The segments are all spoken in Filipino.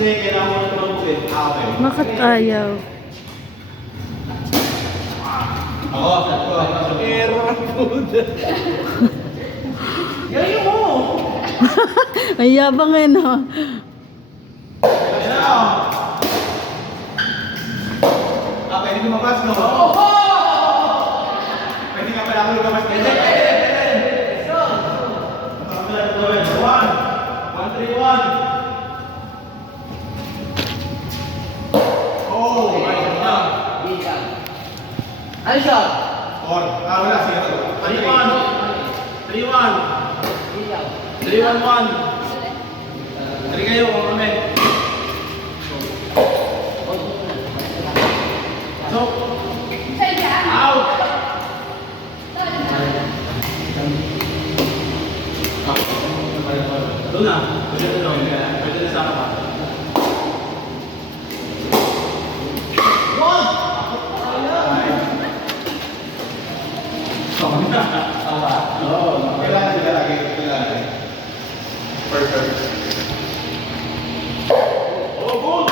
Kasi kailangan mo na tumakbo eh. Okay. Bakit ayaw? Ako, ako. Error food. Galing mo! Ang yabang eh, no? Pwede lumabas, no? Pwede ka pala ako lumabas. Pwede. One. 1-3-1. Oh, my God. Ano siya? Or, wala, sige to. 3-1. 3-1. 3-1-1. Tali kayo, mga kami. So, out! Doon na. Pwede na doon. Pwede na sa pa. Kailangan sila lagi. Perfect. Oh, good!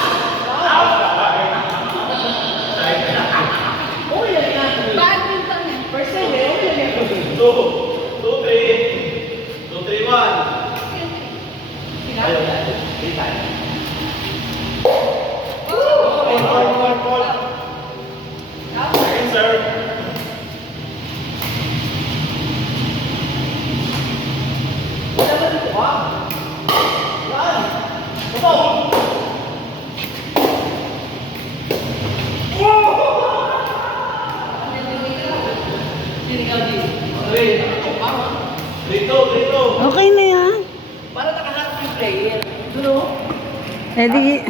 Badminton yan. First time eh. 2-3. 2-3-1. Ball. Second serve. Dito. Okay na yan. Para nakaharap yung player. Dulo. Eh di,